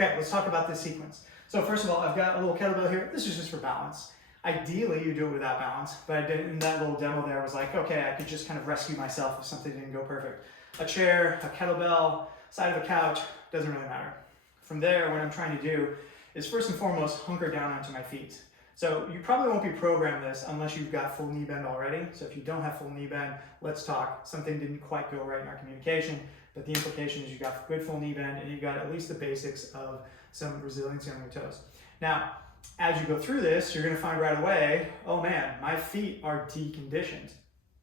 Okay, let's talk about this sequence. So first of all, I've got a little kettlebell here. This is just for balance. Ideally, you do it without balance, but I did in that little demo there, I was like, okay, I could just kind of rescue myself if something didn't go perfect. A chair, a kettlebell, side of a couch, doesn't really matter. From there, what I'm trying to do is first and foremost, hunker down onto my feet. So you probably won't be programmed this unless you've got full knee bend already. So if you don't have full knee bend, let's talk. Something didn't quite go right in our communication, but the implication is you got good full knee bend and you got at least the basics of some resiliency on your toes. Now, as you go through this, you're gonna find right away, oh man, my feet are deconditioned,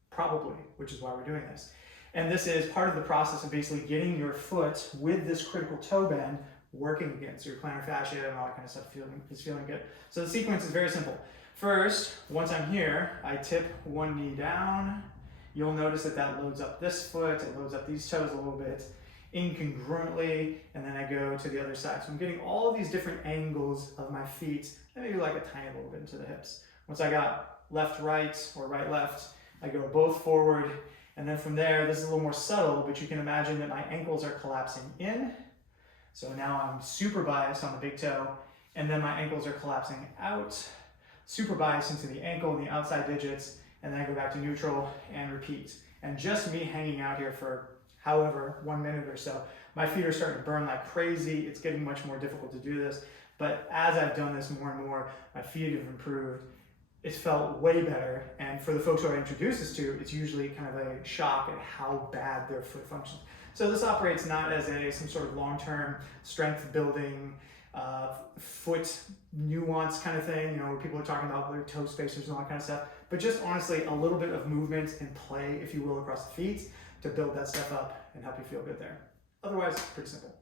probably, which is why we're doing this. And this is part of the process of basically getting your foot with this critical toe bend working again. So your plantar fascia and all that kind of stuff is feeling good. So the sequence is very simple. First, once I'm here, I tip one knee down. You'll notice that that loads up this foot, it loads up these toes a little bit incongruently, and then I go to the other side. So I'm getting all of these different angles of my feet, and maybe like a tiny little bit into the hips. Once I got left, right, or right, left, I go both forward, and then from there, this is a little more subtle, but you can imagine that my ankles are collapsing in. So now I'm super biased on the big toe, and then my ankles are collapsing out, super biased into the ankle and the outside digits, and then I go back to neutral and repeat. And just me hanging out here for however, 1 minute or so, my feet are starting to burn like crazy. It's getting much more difficult to do this, but as I've done this more and more, my feet have improved. It's felt way better, and for the folks who I introduce this to, it's usually kind of a shock at how bad their foot functions. So this operates not as some sort of long-term strength building, foot nuance kind of thing, you know, where people are talking about their toe spacers and all that kind of stuff, but just honestly a little bit of movement and play, if you will, across the feet to build that stuff up and help you feel good there. Otherwise, it's pretty simple.